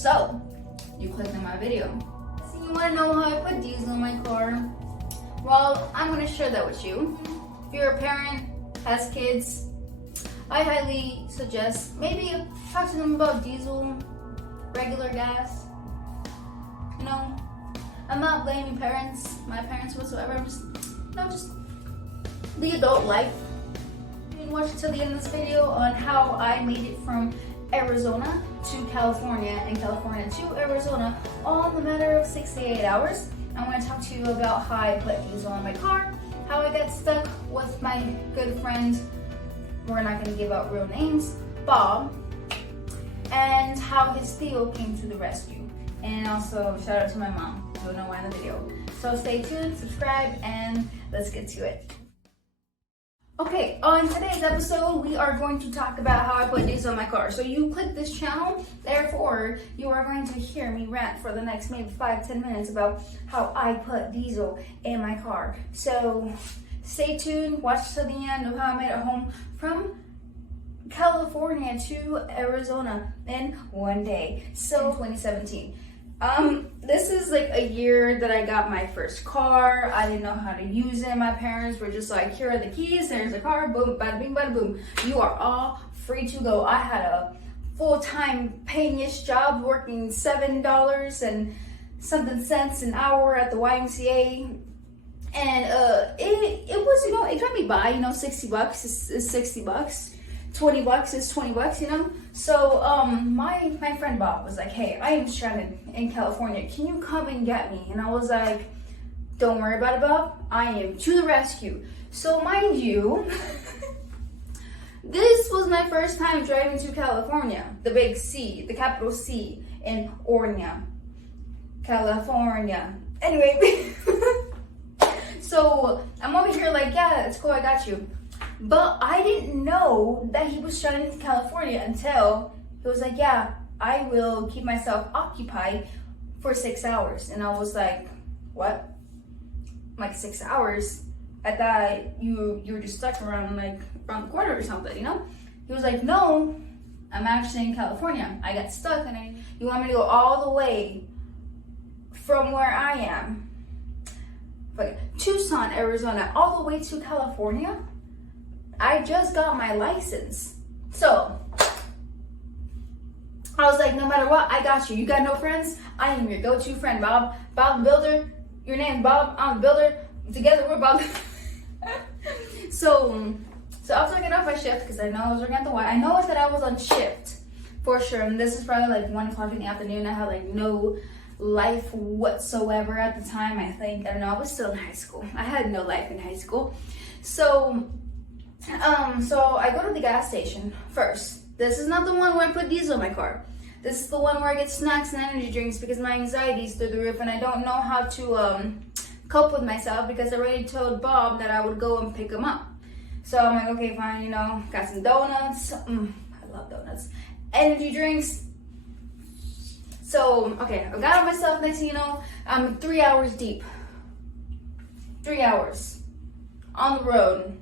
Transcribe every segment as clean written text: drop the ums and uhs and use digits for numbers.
So, you clicked on my video. So you wanna know how I put diesel in my car? Well, I'm gonna share that with you. If you're a parent, has kids, I highly suggest maybe talk to them about diesel, regular gas. You know, I'm not blaming parents, my parents whatsoever. I'm just, just the adult life. You can watch till the end of this video on how I made it from Arizona to California and California to Arizona, all in the matter of 6 to 8 hours. I'm going to talk to you about how I put diesel in my car, how I got stuck with my good friend, we're not going to give out real names, Bob, and how his Theo came to the rescue. And also shout out to my mom, you'll know why in the video. So stay tuned, subscribe, and let's get to it. Okay, on today's episode, we are going to talk about how I put diesel in my car. So you click this channel, therefore, you are going to hear me rant for the next maybe 5-10 minutes about how I put diesel in my car. So stay tuned, watch till the end of how I made it home from California to Arizona in one day. So 2017. This is like a year that I got my first car. I didn't know how to use it. My parents were just like, here are the keys, there's the car, boom, bada bing, bada boom. You are all free to go. I had a full-time paying-ish job working $7 and something cents an hour at the YMCA. And it was, it got me by, $60 is $60. $20 is $20, So my friend Bob was like, hey, I am stranded in California. Can you come and get me? And I was like, don't worry about it, Bob. I am to the rescue. So mind you, this was my first time driving to California, the big C, the capital C in Ornia, California. Anyway, so I'm over here like, yeah, it's cool, I got you. But I didn't know that he was stranded in California until he was like, yeah, I will keep myself occupied for 6 hours. And I was like, what? Like 6 hours? I thought you were just stuck around the corner or something, He was like, no, I'm actually in California. I got stuck and you want me to go all the way from where I am, like Tucson, Arizona, all the way to California? I just got my license. So I was like, no matter what, I got you. You got no friends? I am your go-to friend, Bob. Bob the Builder. Your name's Bob. I'm the Builder. Together we're Bob. So I was working off my shift because I know I was working at the Y. I know that I was on shift for sure. And this is probably like 1 o'clock in the afternoon. I had no life whatsoever at the time, I think. I don't know. I was still in high school. I had no life in high school. So I go to the gas station first. This is not the one where I put diesel in my car. This is the one where I get snacks and energy drinks because my anxiety is through the roof and I don't know how to cope with myself because I already told Bob that I would go and pick him up. So I'm like, okay, fine, got some donuts. I love donuts. Energy drinks. So, okay, I got on myself. Next thing you know, I'm 3 hours deep. 3 hours on the road.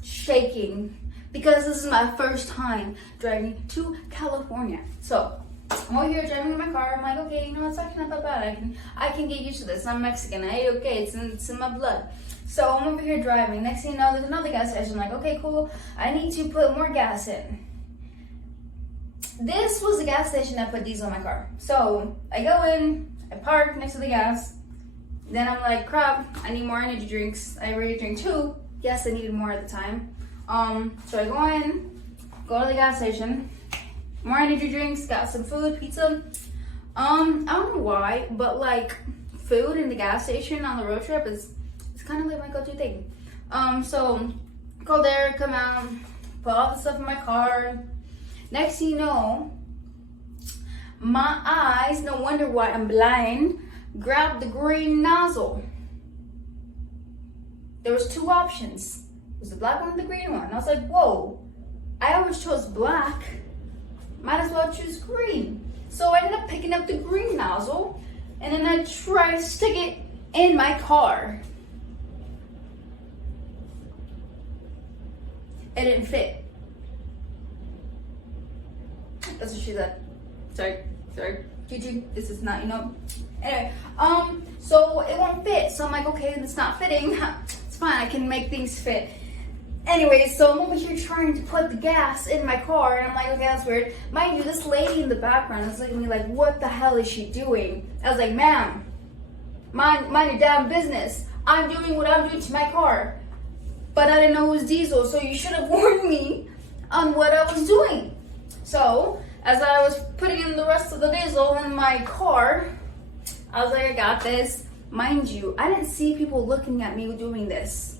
Shaking because this is my first time driving to California. So I'm over here driving in my car. I'm like, okay, it's actually not that bad. I can get used to this. I'm Mexican. I ate okay. It's in my blood. So I'm over here driving. Next thing you know, there's another gas station. I'm like, okay, cool. I need to put more gas in. This was the gas station that put diesel in my car. So I go in, I park next to the gas. Then I'm like, crap, I need more energy drinks. I already drank 2. Yes, I needed more at the time. So I go in, go to the gas station, more energy drinks, got some food, pizza. I don't know why, but food in the gas station on the road trip it's kind of like my go-to thing. So go there, come out, put all the stuff in my car. Next thing you know, my eyes, no wonder why I'm blind, grab the green nozzle. There was 2 options. It was the black one and the green one. And I was like, whoa, I always chose black. Might as well choose green. So I ended up picking up the green nozzle and then I tried to stick it in my car. It didn't fit. That's what she said. Sorry. sorry, Juju, this is not, anyway, so it won't fit. So I'm like, okay, it's not fitting. It's fine, I can make things fit. Anyway, so I'm over here trying to put the gas in my car, and I'm like, okay, that's weird. Mind you, this lady in the background is looking at me like, what the hell is she doing? I was like, ma'am, mind your damn business. I'm doing what I'm doing to my car. But I didn't know it was diesel, so you should have warned me on what I was doing. So, as I was putting in the rest of the diesel in my car, I was like, I got this. Mind you, I didn't see people looking at me doing this.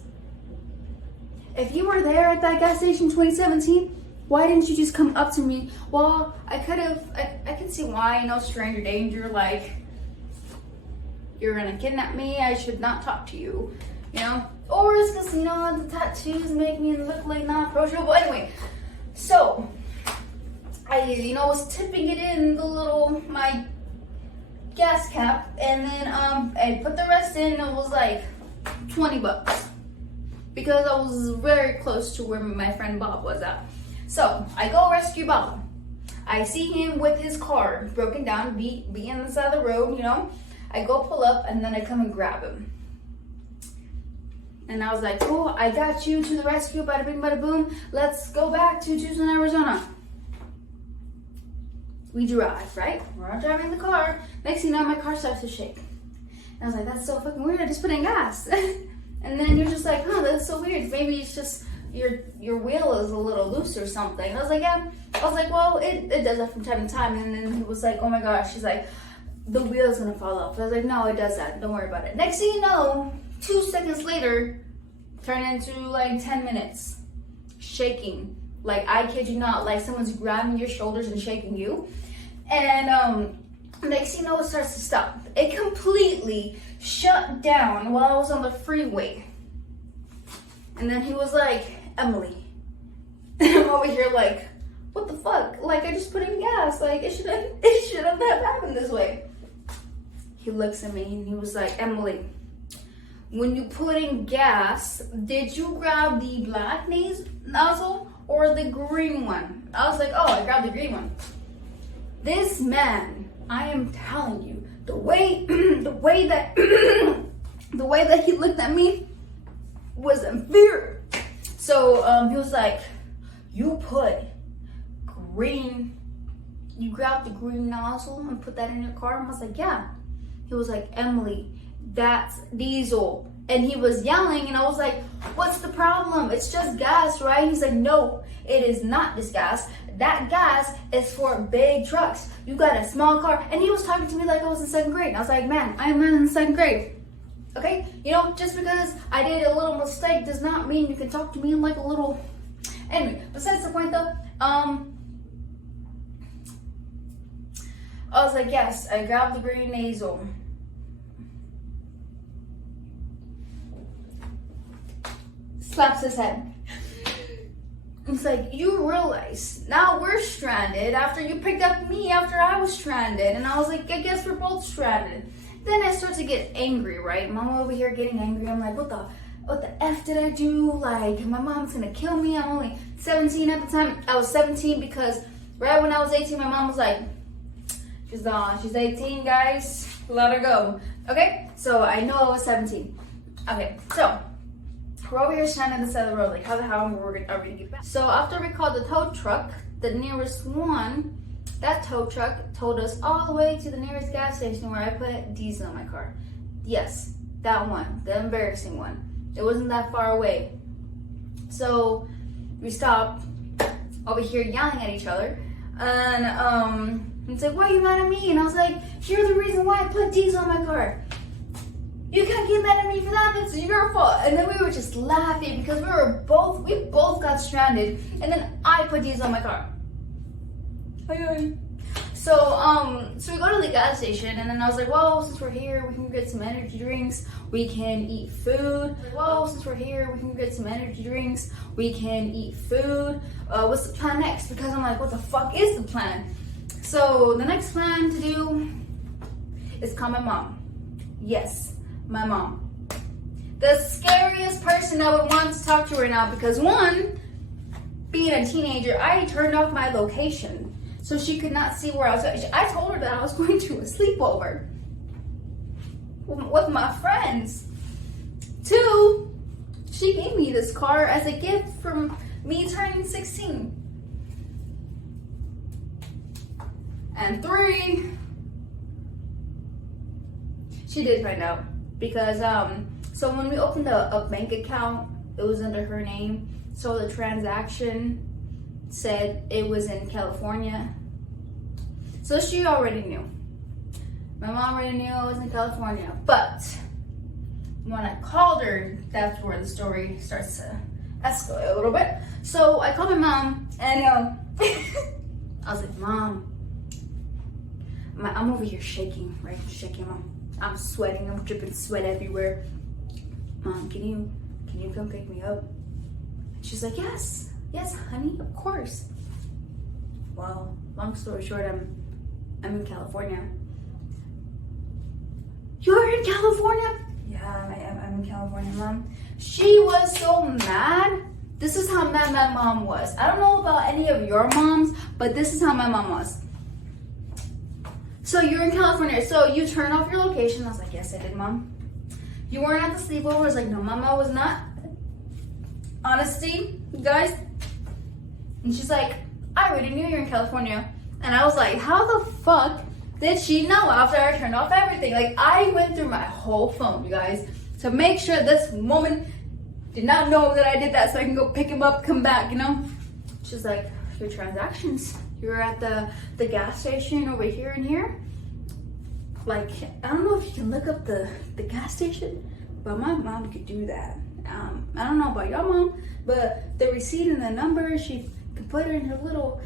If you were there at that gas station 2017, why didn't you just come up to me? Well, I can see why, stranger danger, like, you're gonna kidnap me, I should not talk to you, Or it's because, the tattoos make me look like not approachable. Anyway, so, I, was tipping it in my gas cap, and then, I put the rest in, and it was like $20. Because I was very close to where my friend Bob was at. So I go rescue Bob. I see him with his car broken down, be on the side of the road, I go pull up and then I come and grab him. And I was like, cool, I got you to the rescue, bada bing, bada boom. Let's go back to Tucson, Arizona. We drive, right? We're all driving the car. Next thing you know, my car starts to shake. And I was like, that's so fucking weird, I just put in gas. And then you're just like, huh, that's so weird. Maybe it's just your wheel is a little loose or something. I was like, yeah. I was like, well, it does that from time to time. And then he was like, oh my gosh. She's like, the wheel's gonna fall off. I was like, no, it does that. Don't worry about it. Next thing you know, 2 seconds later, turned into like 10 minutes. Shaking. Like, I kid you not, like someone's grabbing your shoulders and shaking you. And next thing you know, it starts to stop. It completely shut down while I was on the freeway. And then he was like, Emily. And I'm over here like, what the fuck? Like, I just put in gas. Like, it shouldn't have happened this way. He looks at me and he was like, Emily, when you put in gas, did you grab the black nozzle or the green one? I was like, oh, I grabbed the green one. This man, I am telling you, the way that he looked at me was unfair. So he was like, you grabbed the green nozzle and put that in your car? And I was like, yeah. He was like, Emily, that's diesel. And he was yelling, and I was like, what's the problem? It's just gas, right? He's like, no, it is not just gas. That gas is for big trucks. You got a small car. And he was talking to me like I was in 2nd grade. And I was like, man, I'm not in 2nd grade. Okay? Just because I did a little mistake does not mean you can talk to me in like a little... Anyway, besides the point though, I was like, yes, I grabbed the green nozzle. Slaps his head. It's like, you realize now we're stranded after you picked up me after I was stranded. And I was like, I guess we're both stranded. Then I start to get angry, right? Mom over here getting angry. I'm like, what the F did I do? Like, my mom's gonna kill me. I'm only 17 at the time. I was 17 because right when I was 18, my mom was like, she's 18, guys. Let her go. Okay? So I know I was 17. Okay, so we're over here standing on the side of the road, like, how the hell are we gonna get back? So after we called the tow truck, the nearest one, that tow truck towed us all the way to the nearest gas station where I put diesel in my car. Yes, that one, the embarrassing one. It wasn't that far away. So we stopped over here yelling at each other, and he's like, why are you mad at me? And I was like, you're the reason why I put diesel in my car. You can't get mad at me for that, it's your fault. And then we were just laughing because we both got stranded, and then I put diesel in my car. So we go to the gas station, and then I was like, well, since we're here, we can get some energy drinks, we can eat food. What's the plan next? Because I'm like, what the fuck is the plan? So the next plan to do is call my mom. Yes, my mom. The scariest person I would want to talk to right now, because one, being a teenager, I turned off my location. so she could not see where I was going. I told her that I was going to a sleepover with my friends. 2, she gave me this car as a gift from me turning 16. And 3, she did find out because so when we opened a bank account, it was under her name. So the transaction said it was in California. So she already knew. My mom already knew I was in California. But when I called her, that's where the story starts to escalate a little bit. So I called my mom and I was like, Mom, I'm over here shaking, right? Shaking, Mom. I'm sweating. I'm dripping sweat everywhere. Mom, can you come pick me up? She's like, yes, honey, of course. Well, long story short, I'm in California. You're in California? Yeah, I'm in California, Mom. She was so mad. This is how mad my mom was. I don't know about any of your moms, but this is how my mom was. So you're in California, so you turned off your location. I was like, yes, I did, Mom. You weren't at the sleepover. I was like, no, Mama was not. Honesty, you guys. And she's like, I already knew you're in California. And I was like, how the fuck did she know after I turned off everything? Like, I went through my whole phone, you guys, to make sure this woman did not know that I did that so I can go pick him up, come back, you know? She's like, your transactions. You were at the gas station over here and here. Like, I don't know if you can look up the gas station, but my mom could do that. I don't know about your mom, but the receipt and the number, she could put it in her little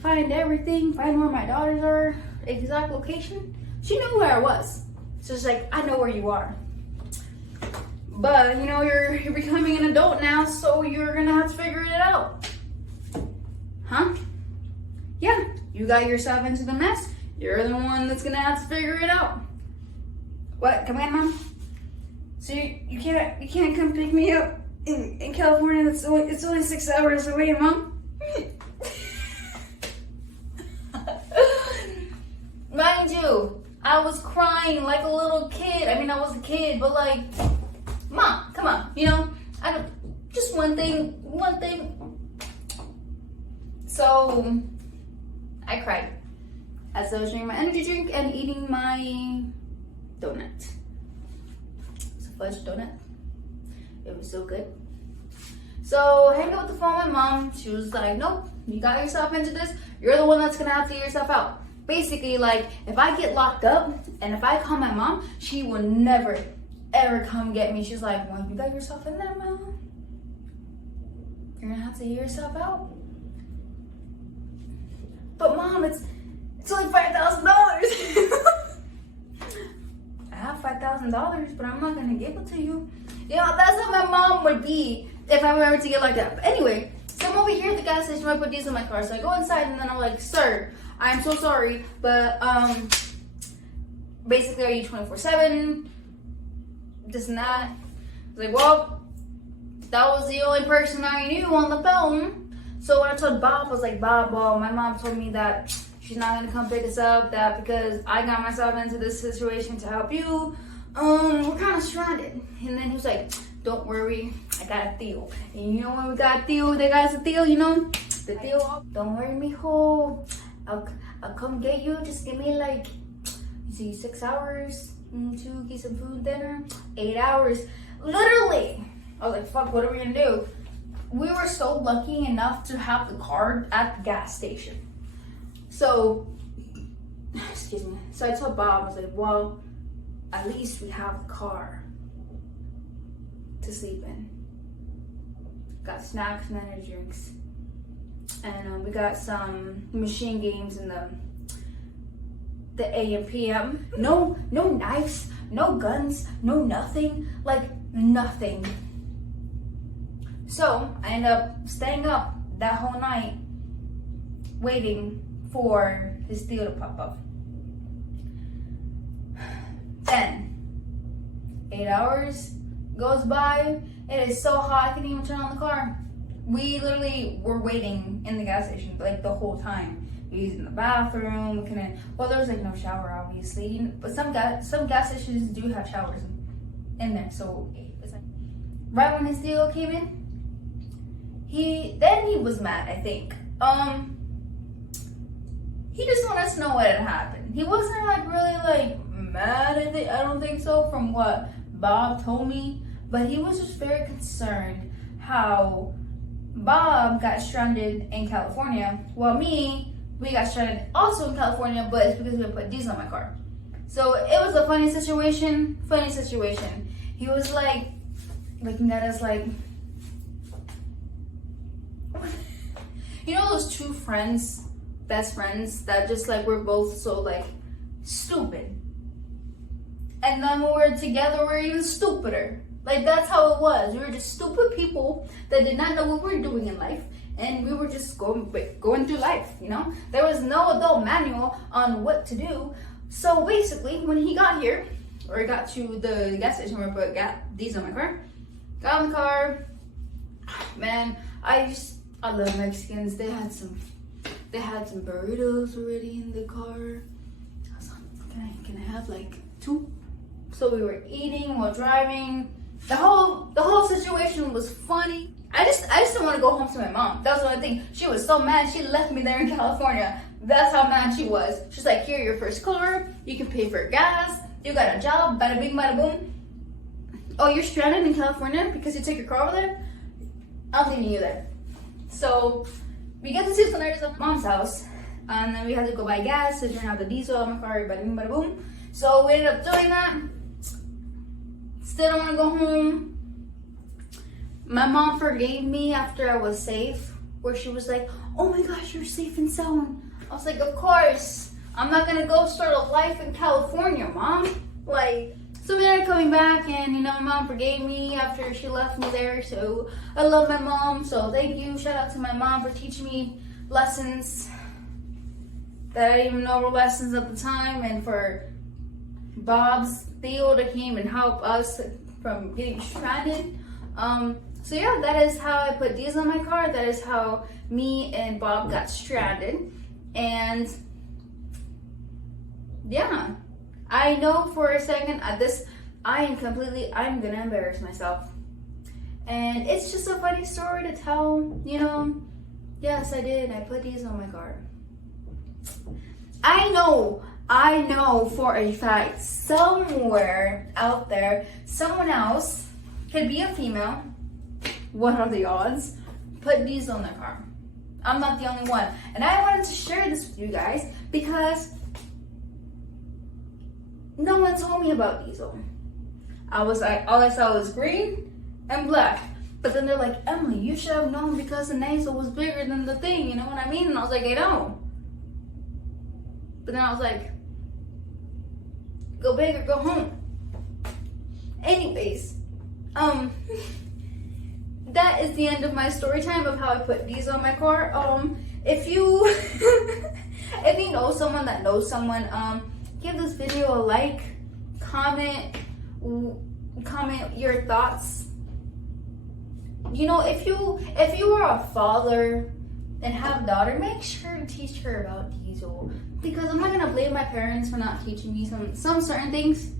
find everything, find where my daughters are, exact location. She knew where I was. So it's like, I know where you are. But you know, you're becoming an adult now, so you're gonna have to figure it out. Huh? Yeah, you got yourself into the mess. You're the one that's gonna have to figure it out. What? Come again, Mom? So you can't come pick me up in California. It's only 6 hours away, Mom. Mind you, I was crying like a little kid. I mean, I was a kid, but like, Mom, come on, you know, I don't, just one thing. So I cried as I was drinking my energy drink and eating my donut. It's a fudge donut. It was so good. So hanging out with the phone with my mom, she was like, nope, you got yourself into this. You're the one that's gonna have to get yourself out. Basically, like, if I get locked up and if I call my mom, she will never, ever come get me. She's like, well, you got yourself in there, Mom. You're gonna have to get yourself out. But Mom, it's only $5,000. I have $5,000, but I'm not gonna give it to you. You know, that's how my mom would be if I were ever to get like that. But anyway, so I'm over here at the gas station. I put diesel in my car, so I go inside and then I'm like, sir, I'm so sorry, but basically, are you 24/7? This and that. I was like, well, that was the only person I knew on the phone. So when I told Bob, I was like, Bob, well, my mom told me that she's not gonna come pick us up, that because I got myself into this situation to help you, we're kind of stranded. And then he was like, don't worry, I got a deal. And you know when we got a deal, they got us a deal, you know? The deal, don't worry, mijo. I'll come get you. Just give me like, you see, 6 hours to get some food, dinner, 8 hours. Literally. I was like, fuck, what are we gonna do? We were so lucky enough to have the card at the gas station. So, excuse me. So I told Bob, I was like, well, at least we have the car to sleep in. Got snacks and energy drinks. And we got some machine games in the AM PM. No knives, no guns, no nothing. Like, nothing. So I ended up staying up that whole night waiting for his deal to pop up. Then 8 hours goes by. It is so hot I couldn't even turn on the car. We literally were waiting in the gas station like the whole time He's in the bathroom. Well, there was like no shower, obviously, but some gas stations do have showers in there. So it's like right when his deal came in, he was mad. I think he just wanted us to know what had happened. He wasn't like really like mad. I don't think so, from what Bob told me, but he was just very concerned how Bob got stranded in California, while we got stranded also in California, but it's because we put diesel on my car. So it was a funny situation. He was like looking at us like, you know those two friends, best friends, that just like we're both so like stupid. And then when we're together, we're even stupider. Like that's how it was. We were just stupid people that did not know what we were doing in life. And we were just going through life, you know? There was no adult manual on what to do. So basically, when he got here, or he got to the gas station where I put diesel in my car, got in the car, man, I love Mexicans. They had some burritos already in the car. I was like, can I have like 2? So we were eating while driving. The whole situation was funny. I just didn't want to go home to my mom. That was one thing. She was so mad. She left me there in California. That's how mad she was. She's like, here, your first car. You can pay for gas. You got a job. Bada bing, bada boom. Oh, you're stranded in California because you took your car over there? I'm leaving you there. So we get to Cincinnati at mom's house. And then we had to go buy gas to turn out the diesel on my car. Bada bing, bada boom. So we ended up doing that. Still don't want to go home. My mom forgave me after I was safe, where she was like, oh my gosh, you're safe and sound. I was like, of course. I'm not going to go start a life in California, Mom. Like, so we ended up coming back, and, you know, Mom forgave me after she left me there. So I love my mom. So thank you. Shout out to my mom for teaching me lessons that I didn't even know were lessons at the time, and for Bob's deal to came and help us from getting stranded. So yeah, that is how I put diesel in my car. That is how me and Bob got stranded. And yeah, I know for a second I'm gonna embarrass myself. And it's just a funny story to tell, you know. Yes, I did. I put diesel in my car. I know for a fact somewhere out there, someone else could be a female. What are the odds? Put diesel in their car. I'm not the only one. And I wanted to share this with you guys because no one told me about diesel. All I saw was green and black. But then they're like, Emily, you should have known because the nasal was bigger than the thing. You know what I mean? And I was like, I know. But then I was like, go big or go home. Anyways, that is the end of my story time of how I put diesel in my car. If you if you know someone that knows someone, give this video a like, comment your thoughts. You know, if you are a father and have a daughter, make sure to teach her about diesel, because I'm not gonna blame my parents for not teaching me some certain things,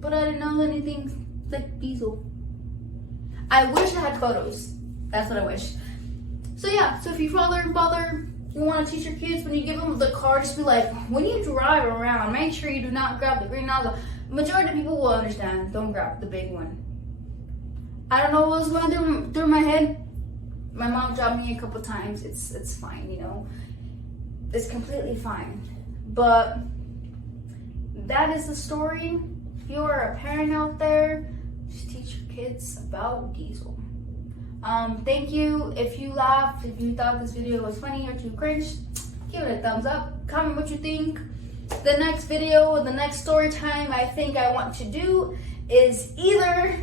but I didn't know anything like diesel. I wish I had photos. That's what I wish. So yeah, so if you father, you want to teach your kids, when you give them the car, just be like, when you drive around, make sure you do not grab the green nozzle. Majority of people will understand. Don't grab the big one. I don't know what was going through my head. My mom dropped me a couple times. It's fine, you know. It's completely fine. But that is the story. If you are a parent out there, just teach your kids about diesel. Thank you. If you laughed, if you thought this video was funny or too cringe, give it a thumbs up. Comment what you think. The next video or the next story time I think I want to do is either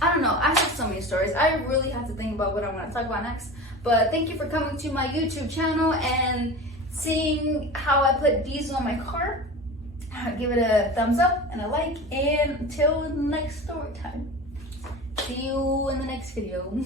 I don't know. I have so many stories. I really have to think about what I want to talk about next. But thank you for coming to my YouTube channel and seeing how I put diesel on my car. Give it a thumbs up and a like. And until the next story time. See you in the next video.